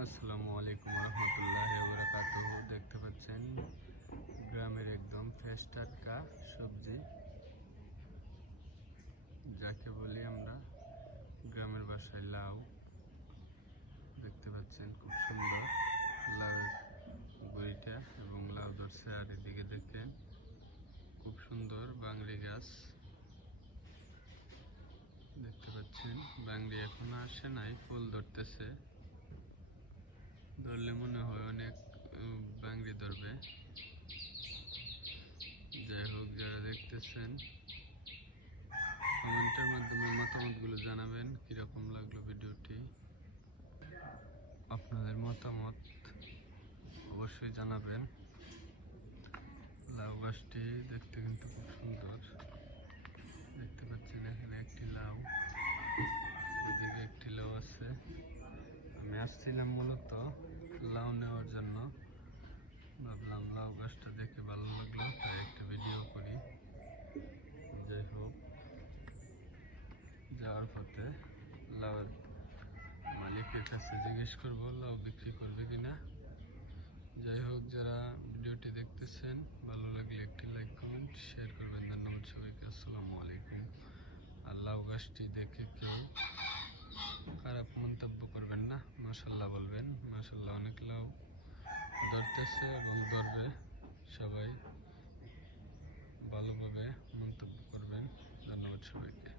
আসসালামু আলাইকুম রহমতুল্লাহি ওয়া বারাকাতুহু। দেখতে পাচ্ছেন গ্রামের একদম ফ্রেশ টাটকা সবজি, যাকে বলি আমরা গ্রামের ভাষায় লাউ। দেখতে পাচ্ছেন খুব সুন্দর লাউয়ের বড়িটা এবং লাউ ধরছে, আর এদিকে দেখেন খুব সুন্দর বাংড়ি গাছ। দেখতে পাচ্ছেন বাংড়ি এখনো আসে নাই, ফুল ধরতেছে, ধরলে মনে হয় অনেক বাংড়ি ধরবে। যাই হোক, যারা দেখতেছেন কমেন্টের মাধ্যমে মতামতগুলো জানাবেন কিরকম লাগলো ভিডিওটি। আপনাদের মতামত অবশ্যই জানাবেন। লাউ গাছটি দেখতে কিন্তু খুব সুন্দর। দেখতে পাচ্ছেন এখানে একটি লাউ, ওইদিকে একটি লাউ আছে। আমি আসছিলাম মূলত লাউ নেওয়ার জন্য, ভাবলাম লাউ গাছটা দেখে ভালো লাগলো তাই একটা ভিডিও করি। যাই হোক, যাওয়ার পথে লাউয়ের মালিকের কাছে জিজ্ঞেস করবো লাউ বিক্রি করবে কিনা। যাই হোক, যারা ভিডিওটি দেখতেছেন ভালো লাগলে একটি লাইক কমেন্ট শেয়ার করবেন। ধন্যবাদ সবাইকে। আসসালামু আলাইকুম। আর লাউ গাছটি দেখে কেউ খারাপ মন্তব্য করবেন না, মাশাল্লাহ বলবেন। মাশাল্লাহ, অনেক লাউ ধরতেছে এবং ধরবে। সবাই ভালোভাবে মন্তব্য করবেন। ধন্যবাদ সবাইকে।